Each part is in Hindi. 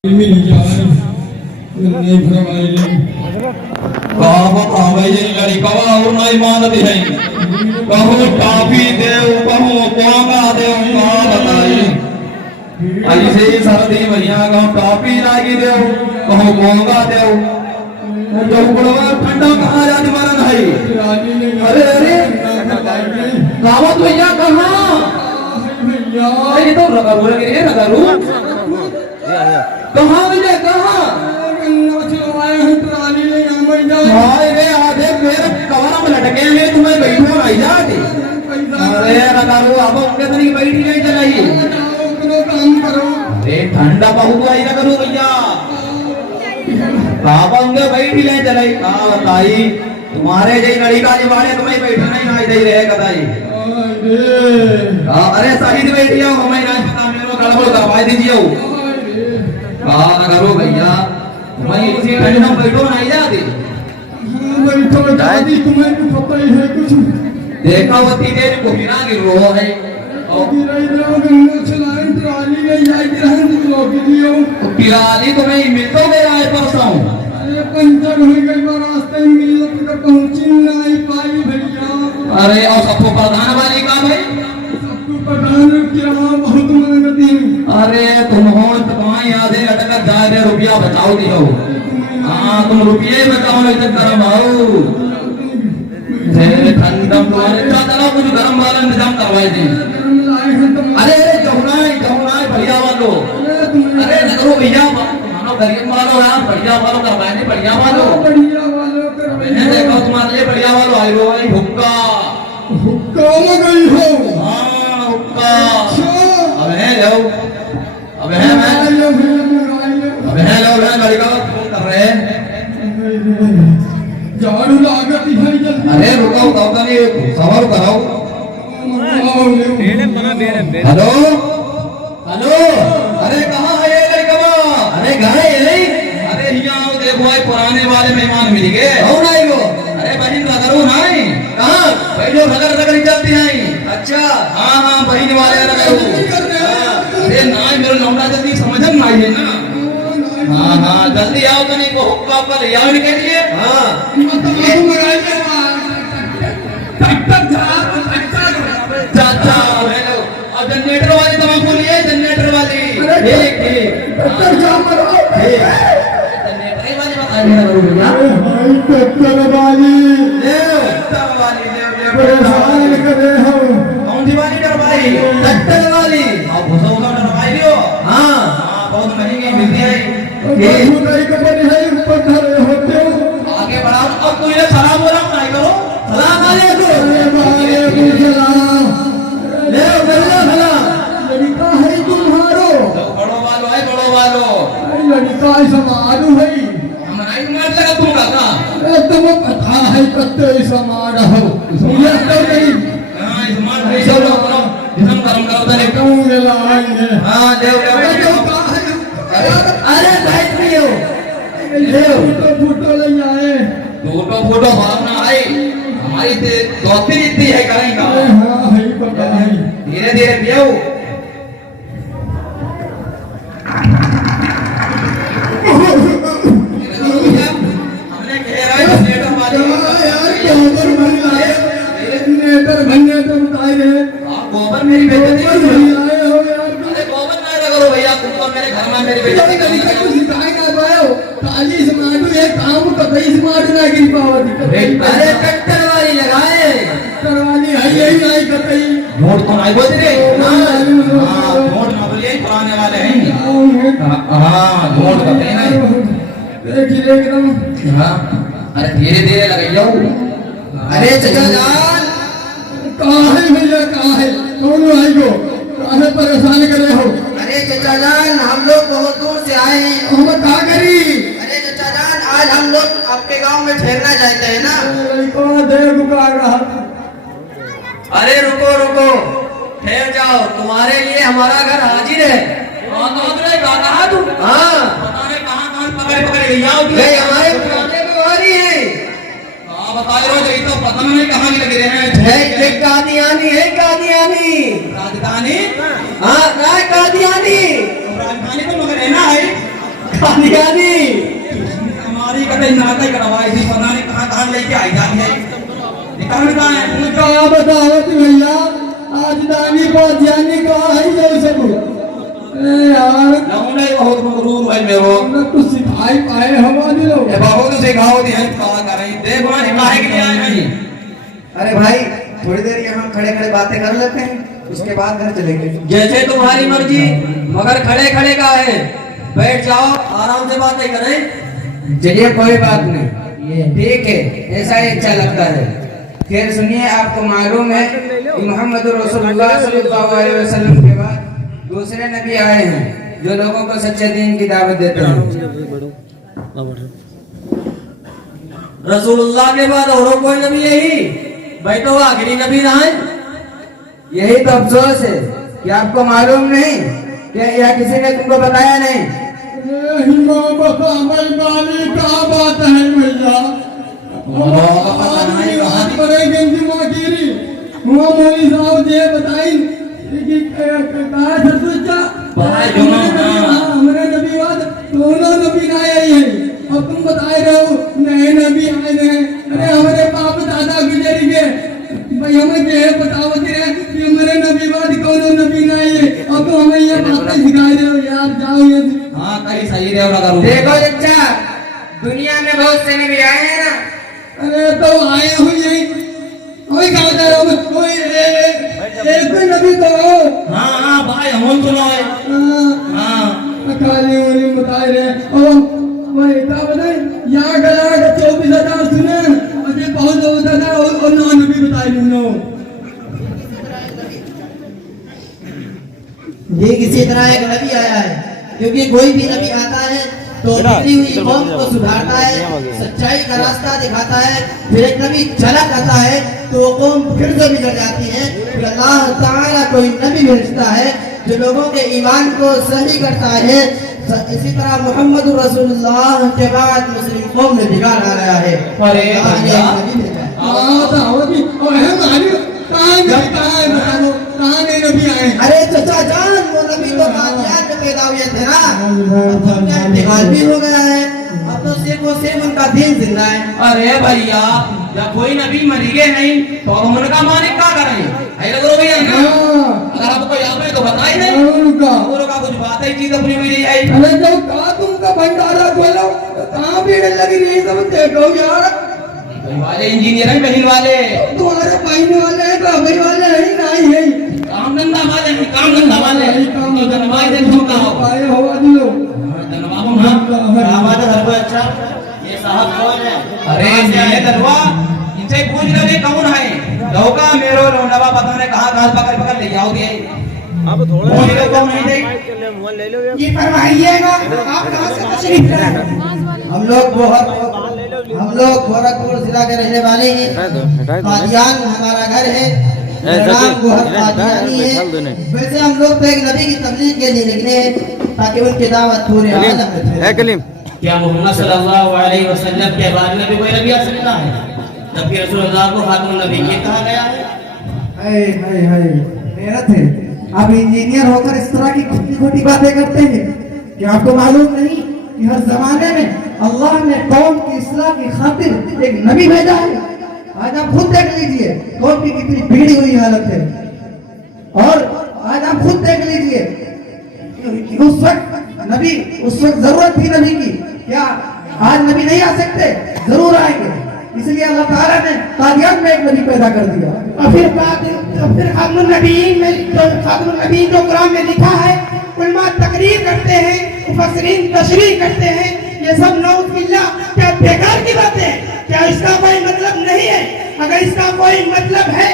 और नहीं मानती है कहूँ टाफी देव कहूँ पोंगा देव का बताई ऐसे सर्दी भैया कहूँ टाफी लागी देव कहूँ पोंगा देव जो गुड़वा ठंडा कहाँ जाती मरन है। अरे अरे रावत भैया कहाँ ये तो रगड़ू लगे रगड़ू कहाँ भैया कहाँ कवरा में लटके हुए तुम्हें बैठो नहीं जाते। अरे रगड़ू अब उनके तो नहीं बैठी नहीं चलाई काम करो। अरे ठंडा बहुत आई ना करो भैया बाबा उनके बैठी नहीं चलाई कहा बताई तुम्हारे जय लड़का जी बारे तुम्हें बैठा नहीं ना दे रहे कदाई। अरे सही से बैठी हो हमें ना पता मेरे गड़बड़ करवा दीजिए कहा ना करो भैया तुम्हें इसी ठंड में बैठो नहीं जाती बैठो दादी तुम्हें भी पता ही है कुछ देखा वो तीजे को बिना गिर रो है पिराली तुम्हें मिलतो गया है परसों। अरे पंचर हो गई रास्ते में मिलने तक पहुंची नहीं पाई भैया। अरे और सबको प्रधान वाली का भाई सबको प्रधान क्या बहुत मांगती। अरे तुम हो तो कहाँ याद है अटक जा रहे रुपया बचाओ दियो। हाँ तुम रुपये बचाओ नहीं तो गरम आओ ठंडम तुम्हारे चलो कुछ गरम वाला इंतजाम करवाए थे। अरे जमुना बढ़िया वालो अरे नगरो भैया मानो गरीब वालो यार बढ़िया वालो करवाए नहीं बढ़िया वालो मैंने देखा तुम्हारे लिए बढ़िया वालो आई हो आई हुक्का हुक्का गई हो। हाँ हुक्का अब है लो अब है लो गाड़ी का फोन कर रहे हैं झाड़ू लागती है जल्दी। अरे रुको नहीं सवार कराओ। हेलो हेलो अरे कहाँ है ये लड़का? अरे घर है नहीं? अरे यहाँ देखो भाई पुराने वाले मेहमान मिल गए कौन आई वो? अरे बहन रगड़ू नहीं कहाँ भाई जो रगड़ चलती है। अच्छा हाँ बहन वाले रगड़ू। अरे ना मेरे लौंडा जल्दी समझ में आई है ना। हाँ जल्दी आओ तो नहीं को हुक्का पर ले आओ के लिए। हाँ चाचा अब जनरेटर वाली तो मैं बोलिए जनरेटर वाली ठीक जनरेटर वाली परेशान करे हो। कौन सी वाली डरवाई? ट्रैक्टर वाली अब घुसा डरवाई लियो। हाँ बहुत महंगी मिलती है आगे बढ़ाओ। अब तू ये सलाम बोला नहीं करो सलाम वालेकुम लड़का है तुम्हारो बड़ो वालो लड़का समारू है हमारा मार लगा तुम का तुम पता है कत्ते समार हो ये तो नहीं। हां समार है सब लोग जिसम गरम करो तो नहीं क्यों लाएंगे। हां देव अरे बैठ नहीं हो फोटो ले आए फोटो भावना आई हमारी दोस्ती जितनी है करेंगे। हाँ है पता है धीरे धीरे पियो। हमने कह रहा है जनरेटर वाले यार जनरेटर बनने तो बताए रहे गोबर मेरी बेइज्जती आए हो यार। अरे गोबर ना करो भैया तुम तो मेरे घर में मेरी बेइज्जती कर ताली समाडू ये काम कतई समाडू ना गिर पावती। अरे ट्रैक्टर वाली लगाए ट्रैक्टर वाली है यही आई कतई नोट तो नहीं बोल रे। हां नोट ना बोलिए पुराने वाले हैं। हां नोट कतई नहीं देख ले एकदम। हां अरे धीरे धीरे लगाइयो। अरे चाचा जान कहां है भैया कहां है कौन आई गो काहे परेशान करे हो? अरे चाचा जान हम लोग बहुत दूर से आए हैं। हम का करी? अरे चाचा जान आज हम लोग आपके गांव में ठहरना चाहते हैं ना। अरे रुको ठहर जाओ तुम्हारे लिए हमारा घर हाजिर है। हाँ तू हाँ कहाँ पकड़ गई हमारे पुराने बीमारी है। हाँ बताए हो तो पता नहीं कहाँ लग रहे हैं। कादियानी है कादियानी हाँ कादियानी राजधानी तो मगर रहना है कादियानी हमारी कभी नाता ही करवाई थी, पता नहीं कहाँ लेके आई जाती है। निकाल कहाँ है? क्या बताओ तू भैया, आज दानी कादियानी कहाँ है जो सब? यार लौंडे बहुत मगरूर है मेरो। हमने कुछ सिखाई पाए हमारे लोग। ये बहुत सिखाओ दी है कहाँ कर रही देखो ना काहे के लिए आए हैं। अरे भाई थोड़ी देर यहाँ खड़े खड़े बातें कर लेते हैं, उसके बाद घर चलेंगे। जैसे तुम्हारी मर्जी, मगर खड़े खड़े का है, बैठ जाओ आराम से बातें करें। चलिए कोई बात नहीं, ठीक है, ऐसा ही अच्छा लगता है। फिर सुनिए, आपको मालूम है कि मोहम्मद रसूलुल्लाह सल्लल्लाहु अलैहि वसल्लम के बाद दूसरे नबी आए हैं जो लोगों को सच्चे दीन की दावत देते हैं। रसूलुल्लाह के बाद और कोई नबी यही भाई तो आखिरी नबी ना है। यही तो अफसोस है कि आपको मालूम नहीं, क्या या किसी ने तुमको बताया नहीं? हिमा बता भाई बाली क्या बात है भैया? गंजी माँ गिरी हुआ मोली साहब जे बताई कि कहा ससुचा हमारे नबी बाद दोनों नबी ना आई है। अब तुम बताए रहो नए नबी आए हैं। अरे हमारे बाप दादा गुजर गए भाई, हमें क्या बताओ कि हमारे नबी बाद कौन नबी ना आई है। अब तो हमें ये बातें सिखाए रहे हो यार, जाओ ये। हाँ कहीं सही रहे होगा करूँ। देखो बच्चा, दुनिया में बहुत से नबी आए हैं ना। अरे तो आए हो यही कोई कहा जा रहा हूँ कोई एक कोई नबी तो हो। हाँ हाँ भाई हम सुनो है। हाँ खाली उन्हें बताए रहे और वही क्या बताए यहाँ गया 24,000 सुने अभी बहुत होता था और 9 नबी बताए नो। ये किसी तरह एक नबी आया है, क्योंकि कोई भी नबी आता है तो बिगड़ी हुई कौम को सुधारता है, सच्चाई का रास्ता दिखाता है। फिर एक नबी चला करता है तो वो कौम फिर से बिगड़ जाती है। फिर अल्लाह ताला कोई नबी भेजता है जो लोगों के ईमान को सही करता है। इसी तरह मोहम्मद रसूलुल्लाह के बाद मुस्लिम कौम में बिगाड़ आ रहा है। अरे भैया कहाँ गए नबी आए? अरे चचा जान, वो नबी तो कादियान में पैदा हुए थे ना, अब तो क्या इंतकाल भी हो गया है। अब तो सिर्फ उनका दीन जिंदा है। अरे भैया जब कोई नबी मरी गए नहीं तो हम उनका मालिक क्या करें? ऐसा करो भैया ना, अगर आपको याद है तो बताइए नहीं। उनका कुछ बात ही चीज अपनी मिली आई। अरे जो कहा तुमका भंडारा खोलो कहाँ भीड़ लगी रही सब देखो यार। वाले इंजीनियर हैं बहन वाले, तुम्हारे बहन वाले हैं भाई वाले हैं नहीं है काम धंधा वाले हैं, काम धंधा वाले काम धन्यवाद दे झूठा हो पाए हो दिलो। धन्यवाद घर को। अच्छा ये साहब कौन है? अरे ये दरवा इनसे पूछ लो ये कौन है? लौका मेरो लोंडवा पता नहीं कहाँ पकड़ पकड़ ले जाओ दिए। अब थोड़ा कौन है ये फरमाइएगा आप कहाँ से तशरीफ लाए? हम लोग गोरखपुर जिला के रहने वाले हैं। कादियान हमारा घर है, मेरा नाम गोहर कादियानी है। वैसे हम लोग तो एक नबी की तबलीग के लिए निकले हैं ताकि उनकी दावत पूरे आलम में फैले। क्या मोहम्मद सल्लल्लाहु अलैहि वसल्लम के बाद में भी कोई नबी आ सकता है? जबकि रसूलुल्लाह को खातमुन नबी ये कहा गया है। हाय मेहनत है। आप इंजीनियर होकर इस तरह की खोटी खोटी बातें करते हैं कि आपको मालूम नहीं कि हर जमाने में अल्लाह ने कौम की इस्लाह की खातिर एक नबी भेजा है। आज आप खुद देख लीजिए कौम की कितनी बिगड़ी हुई हालत है। और आज आप खुद देख लीजिए कि उस वक्त जरूरत थी नबी की, क्या आज नबी नहीं आ सकते? जरूर आएंगे। इसलिए अल्लाह ताला ने कादियान में एक नबी पैदा कर दिया। और फिर खातमुन नबीयीन जो कुरान में लिखा है, उलमा तकरीर करते हैं, मुफस्सिरीन तशरीह करते हैं, ये सब नऊज़ुबिल्लाह क्या बेकार की बातें हैं? क्या इसका कोई मतलब नहीं है? अगर इसका कोई मतलब है,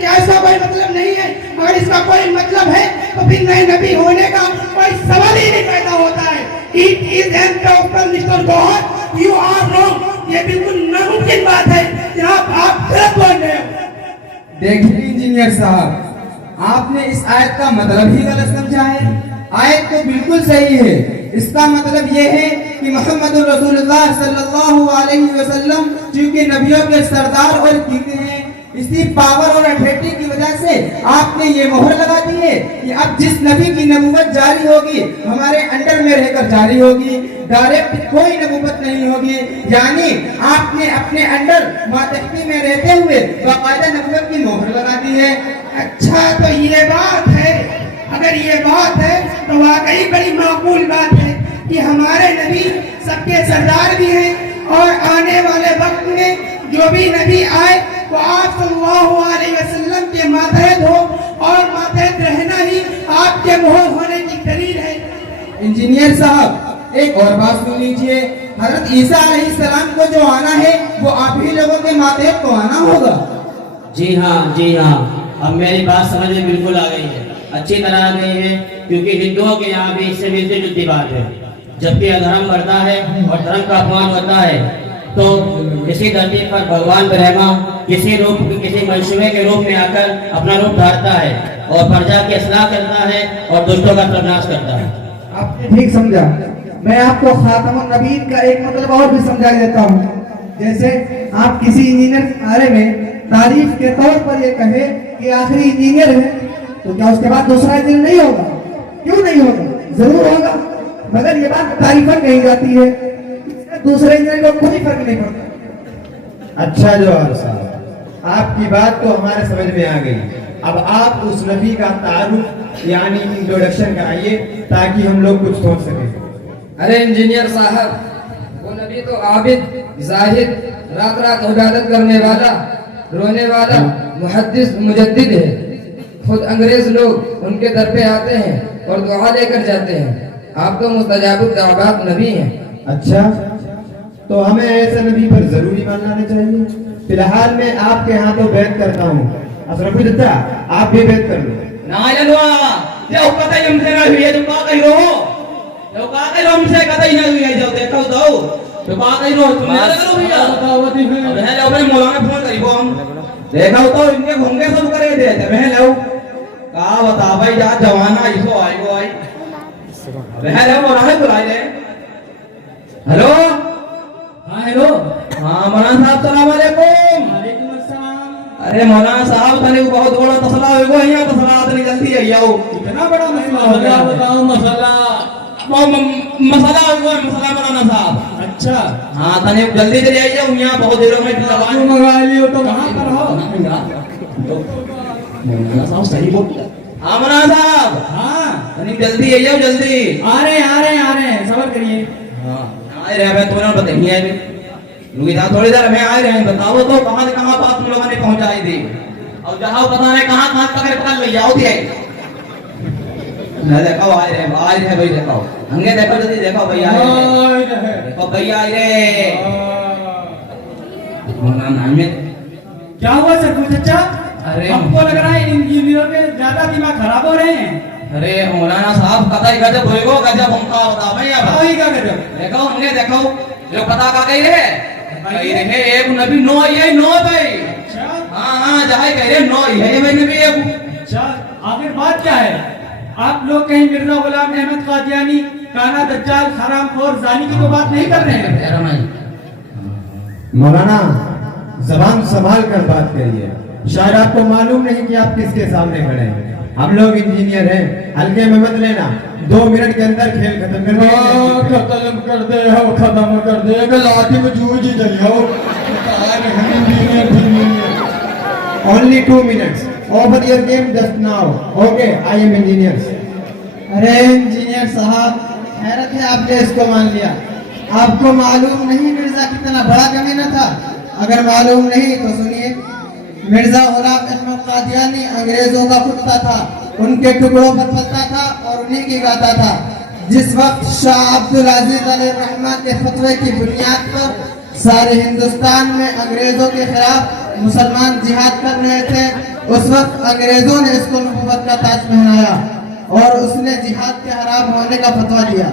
क्या इसका कोई मतलब नहीं है? अगर इसका कोई मतलब है तो फिर नए नबी होने का कोई सवाल ही नहीं पैदा होता है। It is an doctor Mr. Gohar, you are wrong. ये बिल्कुल नामुमकिन बात है। जनाब आप गलत बोल रहे हो। देखिए इंजीनियर साहब, आपने इस आयत का मतलब ही गलत समझा है। आयत तो बिल्कुल सही है। इसका मतलब ये है कि मोहम्मद रसूलुल्लाह सल्लल्लाहु अलैहि वसल्लम चूंकि नबियों के सरदार और कीमती हैं, इसी पावर और अथॉरिटी की वजह से आपने ये मोहर लगा दी है कि अब जिस नबी की नबूवत जारी होगी हमारे अंडर में रहकर जारी होगी, डायरेक्ट कोई नबूवत नहीं होगी। यानी आपने अपने अंडर मातहती में रहते हुए बाकायदा नबूवत की मोहर लगा दी है। अच्छा, तो ये बात है, अगर ये बात है तो वाकई बड़ी माकूल बात है कि हमारे नबी सबके सरदार भी हैं और आने वाले वक्त में जो भी नबी आए वो आप सल्लल्लाहु अलैहि वसल्लम के मातहत हो और मातहत रहना ही आपके मोहर होने की दलील है। इंजीनियर साहब, एक और बात सुन लीजिए, हजरत ईसा अलैहिस्सलाम को जो आना है वो आप ही लोगों के मातहत को आना होगा। जी हाँ, अब मेरी बात समझ में बिल्कुल आ गई है, अच्छी तरह आ गई है, क्योंकि हिंदुओं के यहाँ भी इससे मिलती जुलती बात है। जबकि अधर्म बढ़ता है और धर्म का अपमान होता है तो किसी धरती पर भगवान ब्रह्मा किसी मंशूबे के रूप में आकर अपना रूप धारता है और प्रजा की इस्लाह करता है और दुष्टों का सर्वनाश करता है। आपने ठीक समझा। मैं आपको खातमुन नबीय्यीन का एक मतलब और भी समझा देता हूँ। जैसे आप किसी इंजीनियर के बारे में तारीफ के तौर पर ये कहे कि आखिरी इंजीनियर है, तो क्या उसके बाद दूसरा इंजीनियर नहीं होगा? क्यों नहीं होगा? जरूर होगा, मगर ये बात तारीफन कही जाती है, दूसरे इंजीनियर को कोई फर्क नहीं पड़ता। अच्छा जवाहर साहब, आपकी बात तो हमारे समझ में आ गई। अब आप उस नबी का तारुफ यानी इंट्रोडक्शन कराइए ताकि हम लोग कुछ सोच सकें। अरे इंजीनियर साहब, वो नबी तो आबिद, जाहिद, रात रात इबादत करने वाला, रोने वाला मुहद्दिस मुजद्दिद है। खुद अंग्रेज लोग उनके दर पे आते हैं और दुआ लेकर जाते हैं। आप तो मुस्तजाबुद दावत नबी हैं। अच्छा, तो हमें ऐसे नबी पर जरूर ईमान लाना चाहिए। फिलहाल मैं आपके यहाँ तो बैत करता हूँ। अशरफी चाचा, आप भी बैत कर लो। नायलवा ये पता ही हमसे ना हुई है, जो का कही रहो, जो का कही रहो हमसे कता ही ना हुई है। जो देखो तो का कही रहो तुम ना करो भैया, अब है लो अपने मौलाना फोन करी को हम देखा तो इनके घूमके सब करे दे थे मैं लो का बता भाई जा जवाना इसो आई को आई अब है लो मौलाना बुलाए दे। हेलो, हाँ हेलो, हाँ मौलाना साहब सलाम वालेकुम। वालेकुम अस्सलाम। अरे मौलाना साहब तने बहुत बड़ा मसला होएगो यहाँ, मसला इतनी जल्दी आई आओ, इतना बड़ा मसला हो गया, बताओ मसला मसला होएगो, मसला मौलाना साहब। अच्छा हाँ, तने जल्दी चली आई जाओ, यहाँ बहुत देर में दवाई मंगा लियो तो कहाँ पर हो? मौलाना साहब सही बोल, हाँ मौलाना साहब, हाँ तने जल्दी आई जाओ, जल्दी आ रहे हैं सबर करिए। हाँ आए रहे मैं तुम्हें बताइए अभी रुकी था थोड़ी देर में आए रहे, बताओ तो कहाँ से कहाँ बात तुम लोगों ने पहुंचाई थी और जहाँ पता नहीं कहाँ तक पकड़ ले जाओ थी। देखो आए रहे भाई, देखो हंगे देखो जल्दी देखो भैया देखो भैया आए रे। नाम में क्या हुआ सर चाचा? अरे हमको लग रहा है इंजीनियरों के ज्यादा दिमाग खराब हो रहे हैं। अरे मौलाना साहब कतई गजब होएगो, गजब हमका बता भैया वही का गजब देखो हमने देखो जो पता का कही रहे एक नबी नो ये नो भाई। अच्छा हाँ जहाँ कह रहे नो ये भाई नबी एक। अच्छा, आखिर बात क्या है? आप लोग कहीं मिर्जा गुलाम अहमद कादियानी, काना दज्जाल, हरामखोर, जानी की तो बात नहीं कर रहे हैं? मौलाना जबान संभाल कर बात करिए, शायद आपको मालूम नहीं कि आप किसके सामने खड़े हैं। हम लोग इंजीनियर हैं, हल्के में मत लेना, 2 मिनट के अंदर खेल खत्म कर देंगे। खत्म कर दे लाठी में जूझ जाओ। Only 2 minutes. Over your game just now. Okay, I am engineers. अरे इंजीनियर साहब, हैरत है आपने इसको मान लिया। आपको मालूम नहीं मिर्जा कितना बड़ा कमीना था? अगर मालूम नहीं तो सुनिए, मिर्जा गुलाम अहमद कादियानी अंग्रेजों का कुत्ता था, उनके टुकड़ों पर पलता था और उन्हीं की गाता था। जिस वक्त शाह अब्दुल अजीज अल रहमान के फतवे की बुनियाद पर सारे हिंदुस्तान में अंग्रेजों के खिलाफ मुसलमान जिहाद कर रहे थे, उस वक्त अंग्रेजों ने इसको नबूवत का ताज पहनाया और उसने जिहाद के हराम होने का फतवा दिया।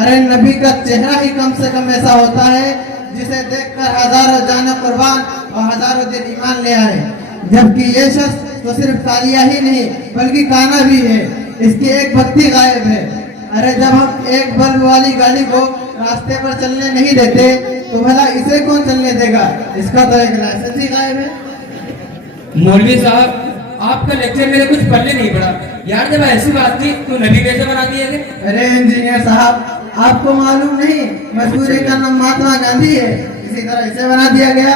अरे नबी का चेहरा ही कम से कम ऐसा होता है जिसे देखकर हजारों जान कुर्बान और हजारों दिल ईमान ले आए, जबकि ये शख्स तो सिर्फ तालिया ही नहीं बल्कि काना भी है, इसकी एक बत्ती गायब है। अरे जब हम एक बल्ब वाली गाड़ी को रास्ते पर चलने नहीं देते तो भला इसे कौन चलने देगा? इसका तो एक लाइसेंस ही गायब है। मौलवी साहब आपका लेक्चर मेरे कुछ पल्ले नहीं पड़ा यार। जब ऐसी बात थी तो नबी कैसे बना दिए थे? अरे इंजीनियर साहब, आपको मालूम नहीं मजबूरी का नाम महात्मा गांधी है, इसी तरह इसे बना दिया गया।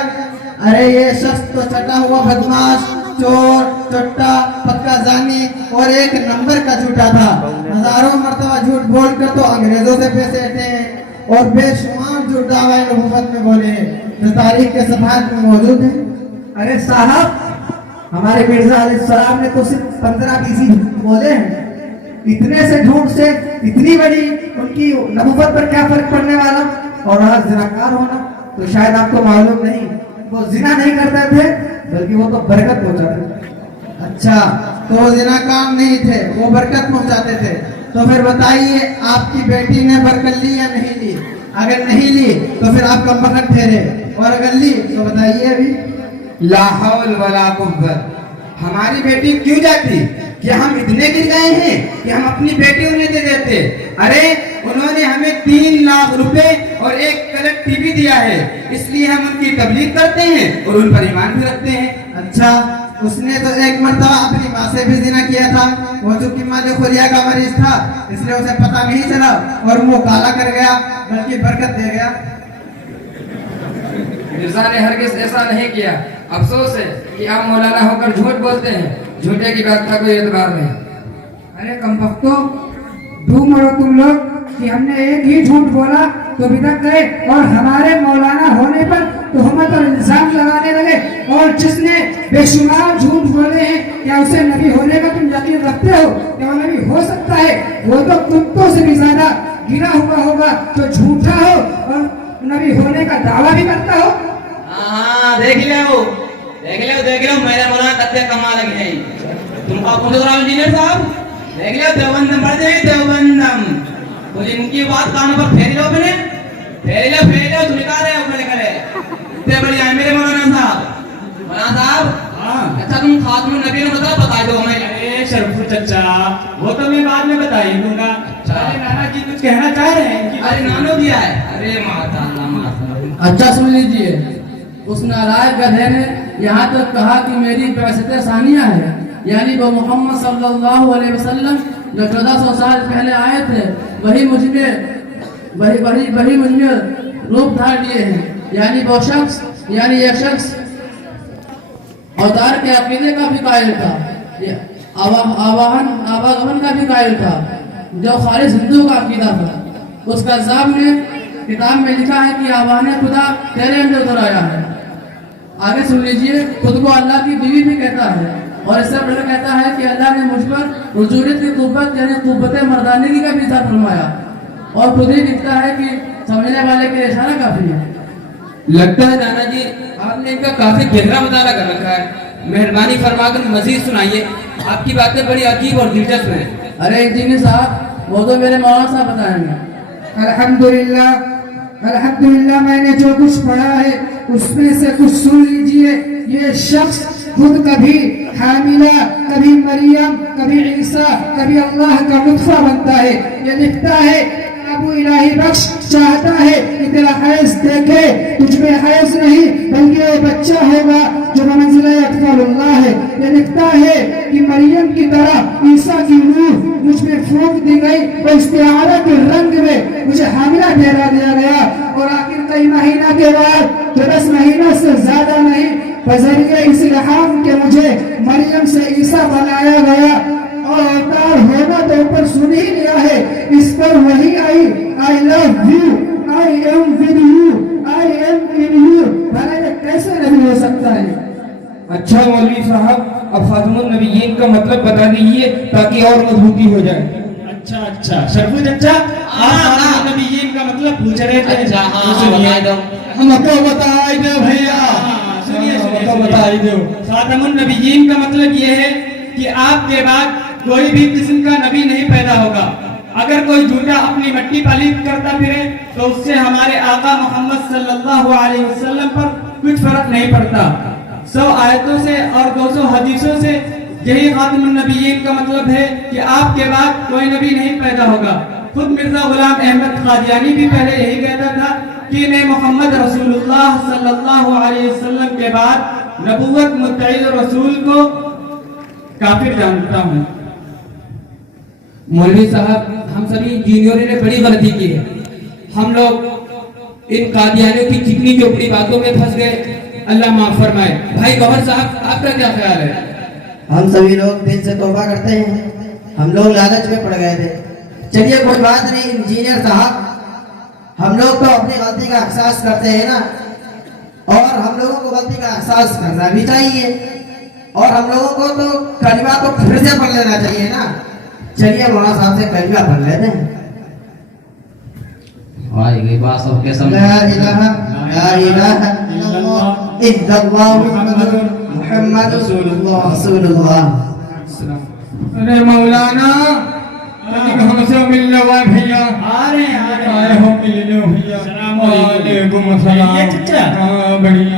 अरे ये शख्स तो चटा हुआ बदमाश, चोर, चट्टा, पक्का जानी और एक नंबर का झूठा था। हजारों मर्तबा झूठ बोलकर तो अंग्रेजों से पैसे लेते हैं और बेशुमार झूठ दावा नबूवत में बोले हैं जो तारीख के सफात में मौजूद है। अरे साहब, हमारे मिर्जा अलैहिस्सलाम ने तो सिर्फ 15-20 झूठ बोले हैं। इतने से झूठ से इतनी बड़ी उनकी नबूवत पर क्या फर्क पड़ने वाला। और रहा जिनाकार होना, तो शायद आपको मालूम नहीं, वो जिना नहीं करते थे बल्कि वो तो बरकत पहुंचाते थे। अच्छा, तो वो जिनाकार नहीं थे, वो बरकत पहुंचाते थे। तो फिर बताइए, आपकी बेटी ने बरकत ली या नहीं ली? अगर नहीं ली तो फिर आप कम बखत ठहरे, और अगर ली तो बताइए अभी। ला हौल वला कुव्वत। हमारी बेटी क्यों जाती? क्या हम इतने गिर गए हैं कि हम अपनी बेटी उन्हें दे देते? अरे उन्होंने हमें 3 लाख रुपए और एक कलर टीवी दिया है, इसलिए हम उनकी तबलीग करते हैं और उन पर ईमान भी रखते हैं। अच्छा, उसने तो एक मर्तबा अपनी माँ से भी जिना किया था। वो चूंकि मालिया का मरीज था इसलिए उसे पता नहीं चला और मुंह काला कर गया, बल्कि बरकत दे गया। मिर्जा ने हरगिज ऐसा नहीं किया। अफसोस है कि आप मौलाना होकर झूठ बोलते हैं। झूठे की बात का कोई एतबार नहीं। अरे कमबख्तो, डूब मरो तुम लोग कि हमने एक ही झूठ बोला तो बिदअत गए और हमारे मौलाना होने पर तुहमत और इल्जाम लगाने लगे। और जिसने बेशुमार झूठ बोले हैं, क्या उसे नबी होने का तुम यकीन रखते हो? क्या वो नबी हो सकता है? वो तो कुत्तों से भी ज्यादा गिरा हुआ होगा जो झूठा हो और नबी होने का दावा भी करता हो। हाँ, देख लो मेरे मौलाना कत्ते कमा लगे हैं। तुम कौन से इंजीनियर साहब? देख लो देवबंदम बढ़ जाए, देवबंदम तो इनकी बात कानों पर फेरी लो, मैंने फेरी लो तुम निकाल रहे हो अपने करे इतने बढ़िया मेरे मौलाना साहब। हाँ, अच्छा तुम खातमुन नबी ने बता दो हमें। अरे शरफू चचा, वो तो मैं बाद में बता ही दूंगा। अरे नाना जी कुछ कहना चाह रहे हैं? अरे नानो दिया है। अरे माता। अच्छा सुन लीजिए, उस नालायक गधे ने यहाँ तक कहा कि मेरी बैसत सानिया है, यानी वो मोहम्मद सल्लल्लाहु अलैहि वसल्लम जो 1400 साल पहले आए थे वही मुझमें रूप धार लिए हैं। यानी वो शख्स, यानी यह शख्स अवतार के अकीदे का भी कायल था, आवागमन का भी कायल था, जो खालिस हिंदू का अकीदा था। उस कज़्ज़ाब ने किताब में लिखा है कि आवाने खुदा तेरे अंदर उतर आया है। आगे सुन लीजिए, खुद को अल्लाह की बीवी भी कहता है और इससे बढ़कर कहता है कि अल्लाह ने मुझ पर रुजूलियत की कुव्वत यानी कुव्वत मर्दानगी का भी इज़हार फरमाया, और खुद ही लिखता है कि समझने वाले के लिए इशारा काफी है। लगता है नाना जी आपने इनका काफी गहरा मुताला कर रखा है। मेहरबानी फरमाकर मजीद सुनाइए, आपकी बातें बड़ी अजीब और दिलचस्प हैं। अरे इंजीनियर साहब, वो तो मेरे मौलाना साहब बताएंगे। अल्हम्दुलिल्लाह मैंने जो कुछ पढ़ा है उसमें से कुछ सुन लीजिए। ये शख्स खुद कभी हामिला, कभी मरियम, कभी ईसा, कभी अल्लाह का नुत्फा बनता है। ये लिखता है अबू इलाही बख्श चाहता है कि तेरा हैज देखे, तुझमें हैज नहीं बल्कि वो बच्चा होगा जो मंजिला अतफालुल्लाह है। ये लिखता है कि मरियम की तरह ईसा की रूह मुझ में फूंक दी गई और इस्तिआरा के रंग में मुझे हामिला ठहरा दिया गया, और आखिर कई महीना के बाद, जो 10 महीना से ज्यादा नहीं, बजरिए इस इल्हाम के मुझे मरियम से ईसा बनाया गया। और अवतार होना तो ऊपर सुन ही लिया है, इस पर वही I, I love you, I am with you, I am in you. भला कैसे नहीं हो सकता है? अच्छा मौलवी साहब, अब खातमुन नबीयीन का मतलब बता दीजिए ताकि और मजबूती हो जाए। अच्छा शरफू चचा, आप नबीयीन का मतलब पूछ रहे थे। अच्छा हाँ, दो हमको बताई दो भैया, सुनिए बताई दो। खातमुन नबीयीन का मतलब ये है कि आपके बाद कोई भी किस्म का नबी नहीं पैदा होगा। अगर कोई झूठा अपनी मट्टी पालिश करता फिरे तो उससे हमारे आका मोहम्मद सल्लल्लाहु अलैहि वसल्लम पर कुछ फर्क नहीं पड़ता। 100 आयतों से और 200 हदीसों से यही खातमुन नबीयीन का मतलब है कि आपके बाद कोई नबी नहीं पैदा होगा। खुद मिर्जा गुलाम अहमद कादियानी भी पहले यही कहता था कि मैं मोहम्मद रसूलुल्लाह सल्लल्लाहु अलैहि वसल्लम के बाद नबूवत मुत्तहिद रसूल को काफिर जानता हूँ। मौलवी साहब, हम सभी इंजीनियरों ने बड़ी गलती की है। हम लोग इन कादियानियों की चिकनी चोपड़ी बातों में फंस गए। अल्लाह माफ फरमाए। भाई गवर साहब, आपका क्या ख्याल है? हम सभी लोग दिल से तौबा करते हैं, हम लोग लालच में पड़ गए थे। चलिए कोई बात नहीं इंजीनियर साहब, हम लोग तो अपनी गलती का एहसास करते हैं ना, और हम लोगों को गलती का एहसास करना भी चाहिए, और हम लोगों को तो कलिमा को फिर से पढ़ लेना चाहिए ना। चलिए मौलाना साहब से कलिमा पढ़ लेते हैं। बात सबके ला इलाहा इल्लल्लाह मुहम्मदुर रसूलुल्लाह। अरे मौलाना, हमसे मिल लो भैया। आ रहे हो, मिल लो भैया। वालेकुम अस्सलाम। हाँ, बढ़िया।